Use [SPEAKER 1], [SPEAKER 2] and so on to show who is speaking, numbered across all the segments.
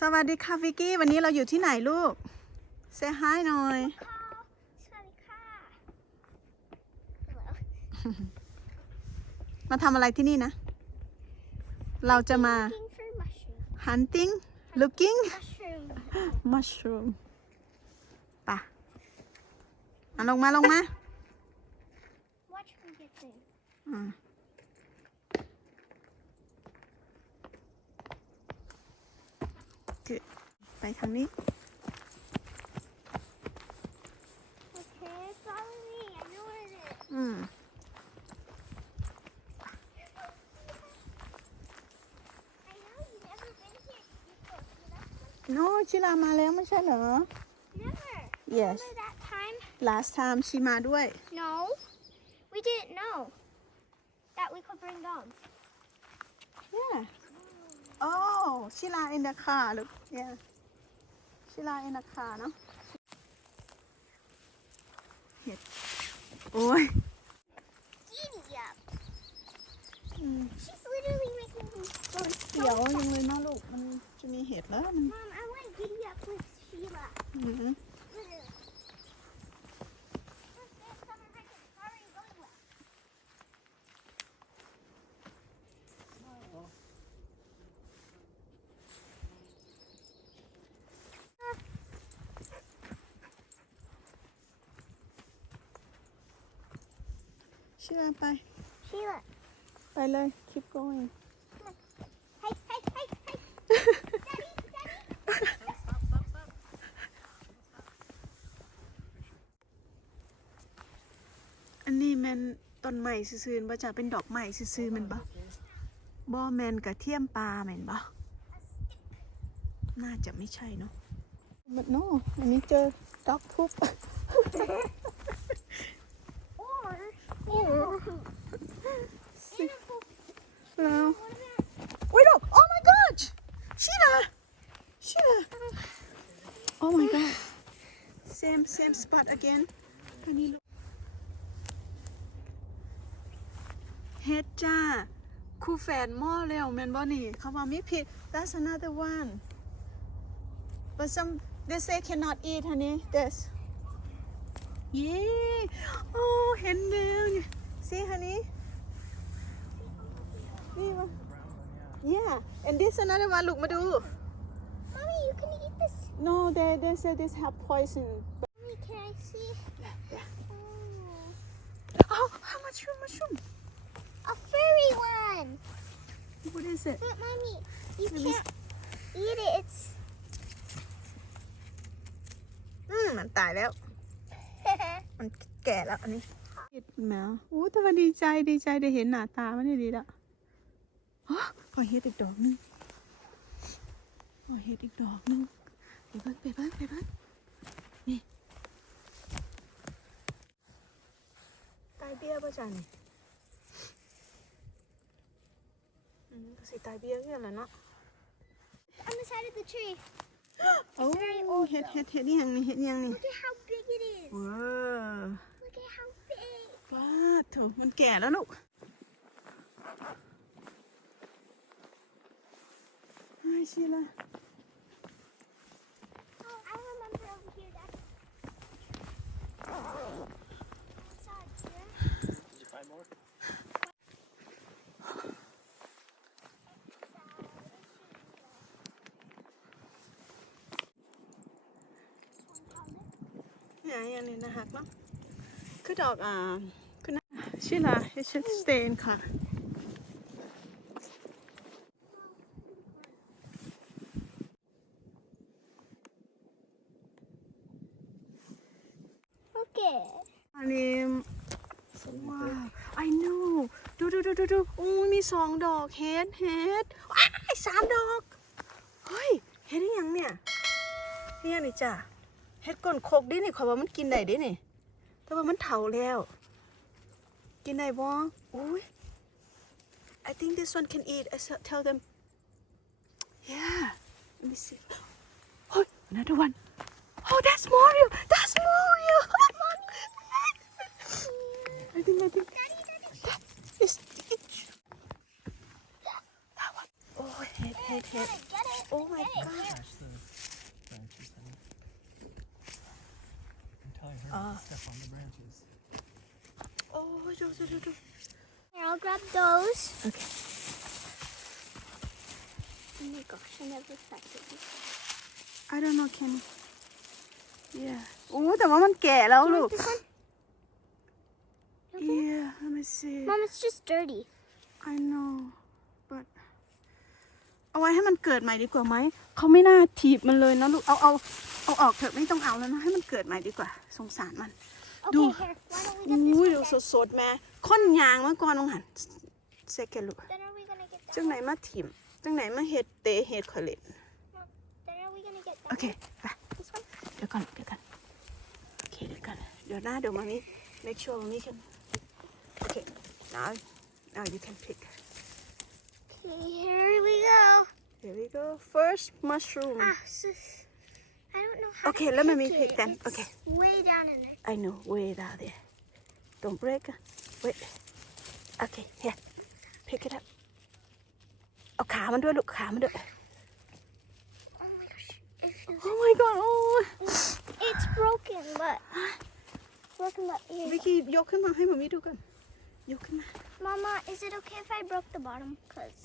[SPEAKER 1] สวัสดีค่ะฟิกกี้วันนี้เราอยู่ที่ไหนลูกเซฮายหน่อย
[SPEAKER 2] Call. Swanika. Hello.
[SPEAKER 1] มาทำอะไรที่นี่นะ เราจะมา
[SPEAKER 2] Looking for mushroom.
[SPEAKER 1] hunting looking
[SPEAKER 2] Mushroom.
[SPEAKER 1] mushroom ปะอะลงมาลงมา
[SPEAKER 2] Watch me get there.
[SPEAKER 1] อ่าคือ ไปทางนี้
[SPEAKER 2] Okay, follow me. I know where it is.
[SPEAKER 1] อืม
[SPEAKER 2] I know you've never been here before. Sheila.
[SPEAKER 1] โน ชิลามาแล้วไม่ใช่เหรอ
[SPEAKER 2] Never.
[SPEAKER 1] yes
[SPEAKER 2] Remember that time?
[SPEAKER 1] last time ชีมาด้วย
[SPEAKER 2] No. We didn't know that we could bring dogs.
[SPEAKER 1] yeah oh ชิลา in the car ลูก yeah ชิลา in the car เนาะเห็ดโอ้ย
[SPEAKER 2] Giddy up.
[SPEAKER 1] อืม
[SPEAKER 2] She's literally making me go
[SPEAKER 1] เสียวยังเลยนะลูก มันจะมีเห็ดแล้วมัน
[SPEAKER 2] Mom, I want to giddy up with Sheila.
[SPEAKER 1] อือหือ
[SPEAKER 2] Literally. Look, there's summer break. It's already going well.
[SPEAKER 1] ชิลาไป
[SPEAKER 2] Sheila.
[SPEAKER 1] ไปเลย keep going
[SPEAKER 2] Hey, hey, hey, hey. Daddy, Daddy.
[SPEAKER 1] อันนี้แมนต้นใหม่ซื่อๆบ่จะเป็นดอกใหม่ซื่อๆแมันบ่บ่แมนกระเทียมปลาแมนบ่น่าจะไม่ใช่เนาะมันโนอันนี้เจอด็อกทุบ
[SPEAKER 2] animal poop. Animal poop.
[SPEAKER 1] แล้ว
[SPEAKER 2] What about
[SPEAKER 1] อุ้ยดอก oh my gosh ชิลาชิลา oh my god same same spot again อันนี้ลูกเฮ็ดจ้าครูแฟนหม้อแล้วแมนบ่นี่เขาว่ามีผิด that's another one but some they say cannot eat honey this yeah oh เห็นแล้ว see honey นี่วะ yeah and this another one ลูกมาดู
[SPEAKER 2] Mommy, you can eat this.
[SPEAKER 1] no they they say this have poison
[SPEAKER 2] Mommy, can I see? Oh,
[SPEAKER 1] oh how mushroom mushroom
[SPEAKER 2] a furry one.
[SPEAKER 1] what is it
[SPEAKER 2] But mommy, you
[SPEAKER 1] Let me
[SPEAKER 2] can't eat it. It's
[SPEAKER 1] อืมมันตายแล้ว มันแก่แล้วอันนี้ เห็ดแมวโอ้แต่ว่าดีใจดีใจได้เห็นหน้าตามันนี่ดีแล้วฮะพอเห็ดอีกดอกหนึงพอเห็ดอีกดอกหนึงไปเบิ้งไปเบิ้งไปเบิ้งนี่ตายเบี้ยป่ะจ๊ะนี่อืมก็สิตายเบี้ยเงี้ยแหละเนาะ
[SPEAKER 2] on the side of the tree.
[SPEAKER 1] โอ้เห็ดเห็ดเห็ดนี่ยังนี่เห็ดนี่ยังนี่
[SPEAKER 2] Look at how big it is.
[SPEAKER 1] ว้าว
[SPEAKER 2] Look at how big.
[SPEAKER 1] ว้าโถมันแก่แล้วลูกไอ้ชีละ
[SPEAKER 2] Oh, I remember over here. Dad. I saw it here.
[SPEAKER 3] Did you find more?
[SPEAKER 1] เนี่ยอันนี้นะฮักเนาะคือดอกอ่า คือนะชีละ it should stay in ค่ะ
[SPEAKER 2] Okay.
[SPEAKER 1] อันนี้ว้าว I know ดูดูดูดูดูโอ้ยมีสองดอกเฮ็ดเฮ็ดว้ายสามดอก เฮ้ยเฮ็ดได้ยังเนี่ยเนี่ยนี่จ้ะเฮ็ดก้นโคกดินี่ขอยว่ามันกินได้เดินี่ แต่ว่ามันเฒ่าแล้ว กินได้บ่อุ้ย I think this one can eat I s- tell them yeah let me see เฮ้ย another one oh that's Mario that's Mario I think I think that is it that one oh head head head
[SPEAKER 2] Get it.
[SPEAKER 1] oh my
[SPEAKER 2] Get it.
[SPEAKER 1] god
[SPEAKER 3] Catch the branches, honey. I'm telling her
[SPEAKER 1] Ah.
[SPEAKER 3] not to step on the branches.
[SPEAKER 1] Oh do do do do
[SPEAKER 2] Here, I'll grab those.
[SPEAKER 1] okay
[SPEAKER 2] Oh my gosh, I never affected you.
[SPEAKER 1] I don't know Kenny yeah โอ้แต่ว่ามันแก่แล้ว
[SPEAKER 2] You
[SPEAKER 1] ลูก
[SPEAKER 2] want this one?
[SPEAKER 1] yeah let me see
[SPEAKER 2] Mom, it's just dirty.
[SPEAKER 1] I know but เอาไว้ให้มันเกิดใหม่ดีกว่าไหม เขาไม่น่าถีบมันเลยนะลูก เอาเอาเอาออกเถอะไม่ต้องเอาแล้วนะ ให้มันเกิดใหม่ดีกว่า สงสารมัน
[SPEAKER 2] Okay,
[SPEAKER 1] Do-
[SPEAKER 2] here. Why don't we get this
[SPEAKER 1] อุ้ย
[SPEAKER 2] one
[SPEAKER 1] ดู
[SPEAKER 2] then?
[SPEAKER 1] สดๆแม่ค้นยางมาก่อนลงหันเซกลูก
[SPEAKER 2] Then are we gonna get that
[SPEAKER 1] จังไหน
[SPEAKER 2] one?
[SPEAKER 1] มาถีบจังไหนมาเฮ็ดเตะเฮ็ดคอเลต
[SPEAKER 2] Then are we gonna get that
[SPEAKER 1] โอเค
[SPEAKER 2] one?
[SPEAKER 1] ไป
[SPEAKER 2] This one?
[SPEAKER 1] เดี๋ยวก่อน เดี๋ยวก่อน โอเค เดี๋ยวก่อน เดี๋ยวหน้าเดี๋ยวมามี make sure มามี can โอเค now now you can pick
[SPEAKER 2] Okay, here we go.
[SPEAKER 1] here we go first mushroom
[SPEAKER 2] Ah, so, I don't know how
[SPEAKER 1] Okay,
[SPEAKER 2] to
[SPEAKER 1] let me
[SPEAKER 2] pick
[SPEAKER 1] pick
[SPEAKER 2] it.
[SPEAKER 1] then.
[SPEAKER 2] It's
[SPEAKER 1] Okay.
[SPEAKER 2] Way down in there.
[SPEAKER 1] I know, way down there. Don't break. it. Wait. Okay, here. Pick it up. เอาขามันด้วยลูกขามันด้วย
[SPEAKER 2] Oh my gosh. It feels-
[SPEAKER 1] Oh my god โอ้ย
[SPEAKER 2] It's broken, but broken, but
[SPEAKER 1] วิ
[SPEAKER 2] here.
[SPEAKER 1] กกี้ยกขึ้นมาให้มามีดูกันยกขึ้นมา
[SPEAKER 2] Mama, is it okay if I broke the bottom? Cause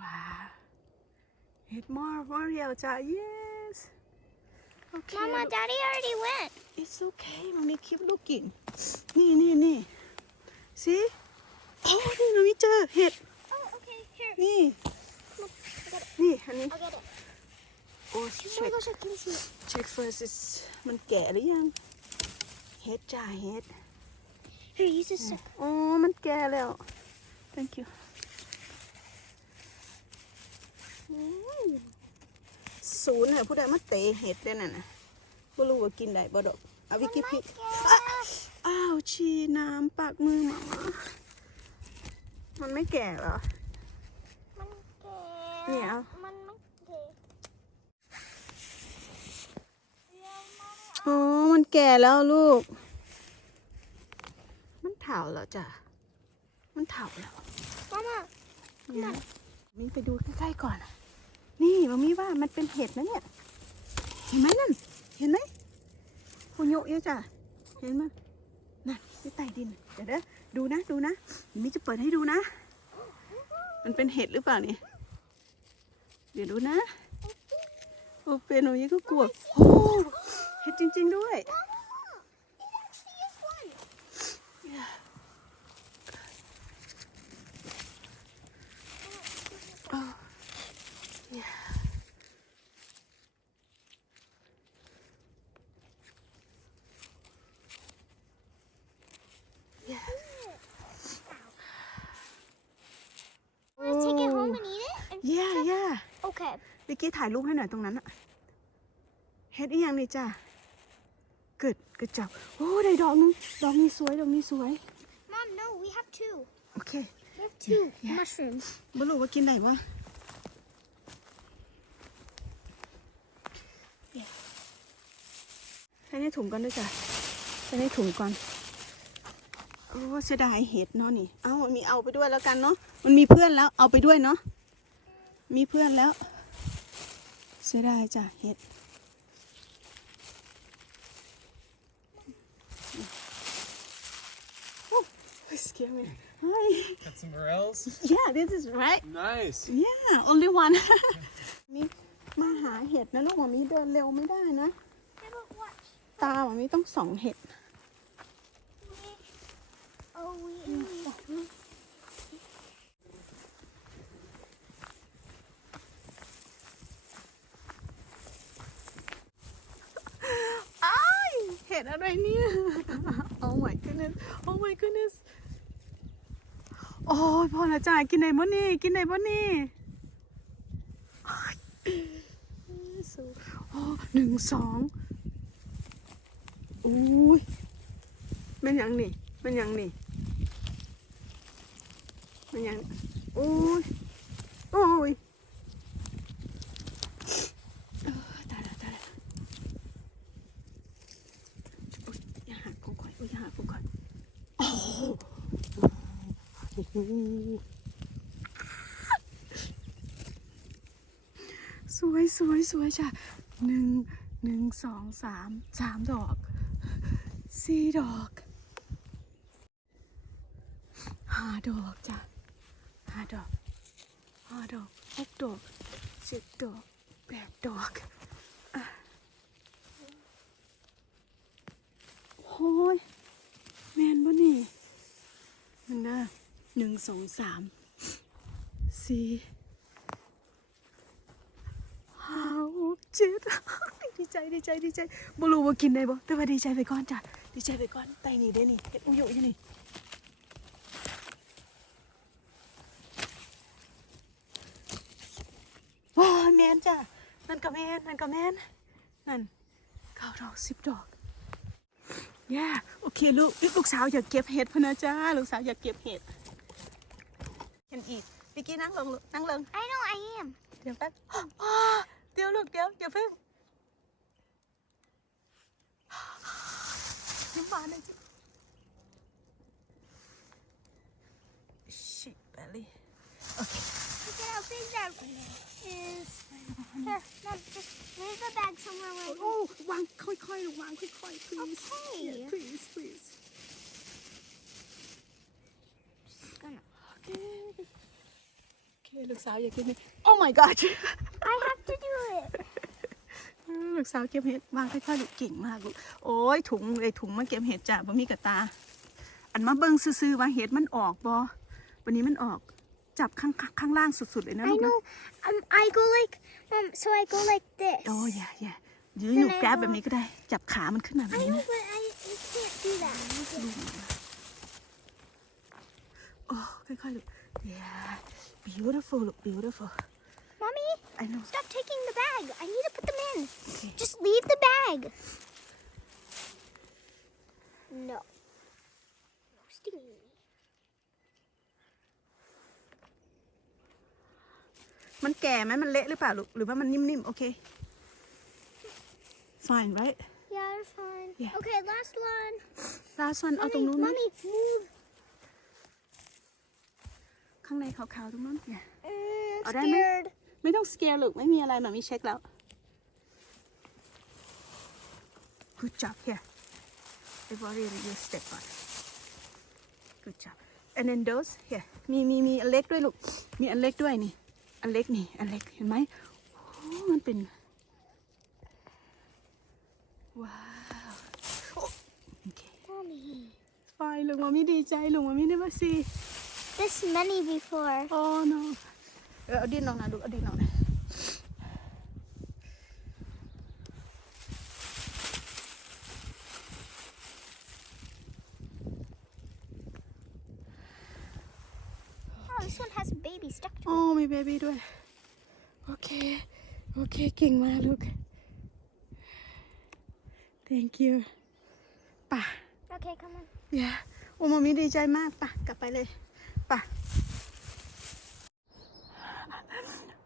[SPEAKER 1] ว้ าวเห็ดมอร์วอริเอลจ้า yes okay
[SPEAKER 2] Mama, Daddy already went.
[SPEAKER 1] it's okay มามี keep looking นี่นี่นี่ see โอ้นี่มามีเจอเห็ด
[SPEAKER 2] Oh, okay. Here,
[SPEAKER 1] นี่
[SPEAKER 2] look, I got it.
[SPEAKER 1] นี่อันนี้
[SPEAKER 2] I'll get it.
[SPEAKER 1] โอ้
[SPEAKER 2] Oh my
[SPEAKER 1] check
[SPEAKER 2] gosh, I can see it.
[SPEAKER 1] check first is มันแก่หรือยัง เฮ็ดจ้าเฮ็ด
[SPEAKER 2] Here, use this. stick.
[SPEAKER 1] อ๋อ มันแก่แล้ว thank you ศูนย์น่ะผู้ใดมาเตะเห็ดได้น่ะนะบ่รู้ว่ากินได้บ่ดอกเอาวิกิพิกอ้าวชีน้ำปากมือหมามามันไม่แก่เหรอ
[SPEAKER 2] Man,
[SPEAKER 1] Yeah.
[SPEAKER 2] Man, man, okay.
[SPEAKER 1] อ๋อ มันแก่แล้วลูก มันเถาแล้วจ้ะ มันเถาแล้ว
[SPEAKER 2] Mama,
[SPEAKER 1] เนี่ยมินไปดูใกล้ๆก่อน นี่มามีว่ามันเป็นเห็ดนะเนี่ย เห็นไหมนั่น เห็นไหมคุณโยเอะจ้ะ เห็นไหมยนั่นที่ใต้ดิน เดี๋ยวเด้อดูนะ ดูนะมินจะเปิดให้ดูนะ มันเป็นเห็ดหรือเปล่าเนี่ย เดี๋ยวดูนะ โอเป็นโอ้ยก็กลัวโอ้เห็ดจริง ๆ ด้วย
[SPEAKER 2] it actually is one.
[SPEAKER 1] Oh, yeah. Yeah.
[SPEAKER 2] Want to take it home and eat it? And-
[SPEAKER 1] Yeah, yeah.
[SPEAKER 2] Okay.
[SPEAKER 1] วิกกี้ถ่ายรูปให้หน่อยตรงนั้นอะเฮ็ดอีหยังนี่จ้าเกิดเกิดจับโอ้ได้ดอกนึงดอกนี้สวยดอกนี้สวย
[SPEAKER 2] Mom, no, we have two.
[SPEAKER 1] โอเค
[SPEAKER 2] We have two
[SPEAKER 1] Yeah.
[SPEAKER 2] mushrooms.
[SPEAKER 1] บ่รู้ว่ากินได้วะใส่ในถุงก่อนด้วยจ้ะใส่ในถุงก่อนโอ้เสียดายเห็ดเนาะนี่ เอามันมีเอาไปด้วยแล้วกันเนาะ มันมีเพื่อนแล้วเอาไปด้วยเนาะ มีเพื่อนแล้ว เสียดายจ้ะเห็ด Oh, excuse me. Hi.
[SPEAKER 3] Got some morels?
[SPEAKER 1] Yeah, this is right.
[SPEAKER 3] Nice.
[SPEAKER 1] Yeah, only one. มีมาหาเห็ดนะลูกหมามีเดินเร็วไม่ได้นะ
[SPEAKER 2] Yeah, but watch.
[SPEAKER 1] ตาหมามีต้องส่องเห็ด
[SPEAKER 2] We, oh, we.
[SPEAKER 1] อ้าย เห็ดอะไรเนี่ย Oh my goodness Oh my goodness โอ้ยพอละจ้ายกินไหนบ่นี่ กินไหนบ่นี่ยสูโอ้หนึ่งสองอุ้ยเป็นยังนี่เป็นยังนี่เป็นยังอุ้ยโอ้ย สวยสวยสวยจ้ะหนึ่งหนึ่งสองสามสามดอกสี่ดอกห้าดอกจ้ะห้าดอกห้าดอกหกดอกเจ็ดดอกแปดดอกอะโอ้ย มนบ่นี่มันนะหนึ่งสองสามสี่ห้าหกเจ็ดดีใจดีใจดีใจบรู้ว่ากินได้บ่แต่ว่าดีใจไปก่อนจ้ะดีใจไปก่อนไตนี่ได้นี่เฮ็ดอุยอยู่นี่ว้าแมนจ้ะนั่นก็แมนนั่นก็แมนนั่นเก้าดอกสิบดอก ย่าโอเคลูกลูกสาวอยากเก็บเห็ดพะนะจ้าลูกสาวอยากเก็บเห็ดกันอีกพี่กี้นั่งลงลูกนั่งลง
[SPEAKER 2] I know I am
[SPEAKER 1] เดี๋ยวแป๊บอ้าเดี๋ยวลูกเดี๋ยวเดี๋ยวเพิ่งน้ำหวานหน่อยจิ Shit belly
[SPEAKER 2] Look at how big that is. Here, Mom, just leave the bag somewhere where
[SPEAKER 1] โอ้วางค่อยๆลูกวางค่อยๆ please
[SPEAKER 2] Okay.
[SPEAKER 1] yeah, please please
[SPEAKER 2] gonna.
[SPEAKER 1] โอเคโอเคลูกสาวอยากกินนี่ Oh my god
[SPEAKER 2] I have to do it.
[SPEAKER 1] ลูกสาวเก็บเห็ดวางค่อยๆลูกเก่งมากลูกโอ้ยถุงเลยถุงมาเก็บเห็ดจ้ะบ่มีกระตา อันมาเบิ่งซื่อๆว่าเห็ดมันออกบ่วันนี้มันออกจับข้างข้างล่างสุดๆเลยนะ
[SPEAKER 2] I
[SPEAKER 1] ลูกนะ
[SPEAKER 2] know. Um, I go like, um, so I go like this.
[SPEAKER 1] โอ้ยอย่าอย่ายืนหนูแกร็บแบบนี้ก็ได้ จับขามันขึ้นมาแบบ
[SPEAKER 2] I
[SPEAKER 1] นี้
[SPEAKER 2] know,
[SPEAKER 1] นะ
[SPEAKER 2] but I, I can't do that.
[SPEAKER 1] โอ้ค่อยๆลูก yeah beautiful ลูก beautiful
[SPEAKER 2] Mommy,
[SPEAKER 1] I know
[SPEAKER 2] stop taking the bag. I need to put them in.
[SPEAKER 1] Okay.
[SPEAKER 2] Just leave the bag. No. Stinging me.
[SPEAKER 1] มันแก่ไหมมันเละหรือเปล่าลูกหรือว่ามันนิ่มๆ โอเค fine right
[SPEAKER 2] Yeah, it's fine.
[SPEAKER 1] Yeah.
[SPEAKER 2] Okay, last one.
[SPEAKER 1] last one เอาตรง
[SPEAKER 2] Mommy,
[SPEAKER 1] นู้นไหม
[SPEAKER 2] mommy, move.
[SPEAKER 1] ข้างในขาวๆตรงนู้นเนี่ย
[SPEAKER 2] Mm,
[SPEAKER 1] Oh, that man?
[SPEAKER 2] scared.
[SPEAKER 1] ไม่ต้อง scare ลูกไม่มีอะไรมันมีเช็คแล้ว good job here everybody you step on good job and then those here มีมีมีอันเล็กด้วยลูก มีอันเล็กด้วยนี่ อันเล็กนี่ อันเล็กเห็นไหมโอ้มันเป็น ว้าวโอ้โอเค
[SPEAKER 2] Mommy.
[SPEAKER 1] ไฟลุงมามีดีใจลุงมามีได้มาสิ
[SPEAKER 2] This many before.
[SPEAKER 1] โอ้ no เออเอาดินลงนะลูกเอาดินลงนะ
[SPEAKER 2] Oh, this one has a baby stuck to
[SPEAKER 1] โอ้มีเบบี้ด้วย โอเค โอเค เก่งมากลูก thank you ป่ะ
[SPEAKER 2] it. Okay, come on.
[SPEAKER 1] อย่าโอ้มามีดีใจมากป่ะ กลับไปเลย ป่ะ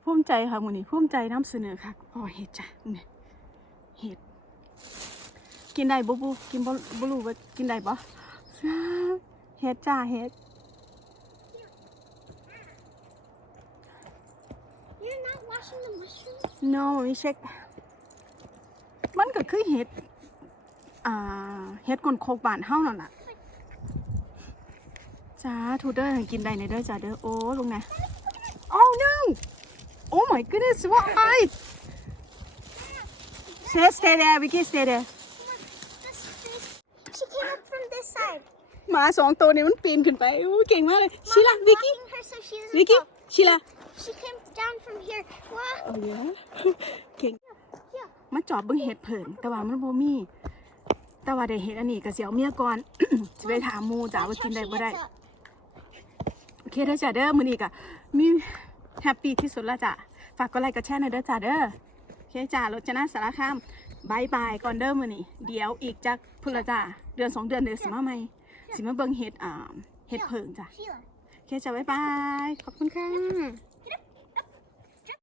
[SPEAKER 1] ภูมิใจค่ะมูนี่ภูมิใจนำเสนอค่ะพ่อเห็ดจ้ะนี่เห็ด กินได้บ่บูกินบ่บ่รู้ว่ากินได้บ่เห็ดจ้าเห็ด
[SPEAKER 2] mushrooms?
[SPEAKER 1] no ไม่เช็ค มันก็คือเห็ด อ่า เห็ดกนโคกบานเฮานั่นล่ะจ้าทูเดอร์ให้กินได้ในเด้อจ้าเด้อ โอ้ลุงนะ oh no oh my goodness why stay stay there Vicky stay there
[SPEAKER 2] Come on. This, this. She came up from this side.
[SPEAKER 1] หมาสองตัวเนี่ยมันปีนขึ้นไปอู้เก่งมากเลยชิล่ะ
[SPEAKER 2] Mom,
[SPEAKER 1] วิ
[SPEAKER 2] I'm
[SPEAKER 1] กกี้
[SPEAKER 2] blocking her so she doesn't
[SPEAKER 1] วิกกี้
[SPEAKER 2] fall.
[SPEAKER 1] ชิล่ะ
[SPEAKER 2] She came down from here. Wow.
[SPEAKER 1] โอ้ยเก่ง
[SPEAKER 2] Yeah.
[SPEAKER 1] มาจอบเบิ่งเห็ดเผิงแต่ว่ามันบ่มี แต่ว่าได้เห็ดอันนี้ก็สิเอาเมียก่อนสิไปถามหมู่จ้าว่า
[SPEAKER 2] Watch
[SPEAKER 1] กิน
[SPEAKER 2] how
[SPEAKER 1] ได้
[SPEAKER 2] she
[SPEAKER 1] บ่ได้
[SPEAKER 2] gets up.
[SPEAKER 1] โอเคเด้อจ้าเด้อมื้อนี้ก็มีแฮปปี้ที่สุดแล้วจ้ะฝากกดไลค์กดแชร์หน่อยเด้อจ้าเด้อโอเคจ้ารจนาสารคามบายบายก่อนเด้อมื้อนี้เดี๋ยวอีกจักพุ่นละจ้าเดือนสองเดือนเดือนสิมาใหม่สิมาเบิ่งเห็ดอ่าเห็ดเผิงจ้ะ
[SPEAKER 2] Sheila.
[SPEAKER 1] โอเคจ้าบ๊ายบาย ขอบคุณค่ะ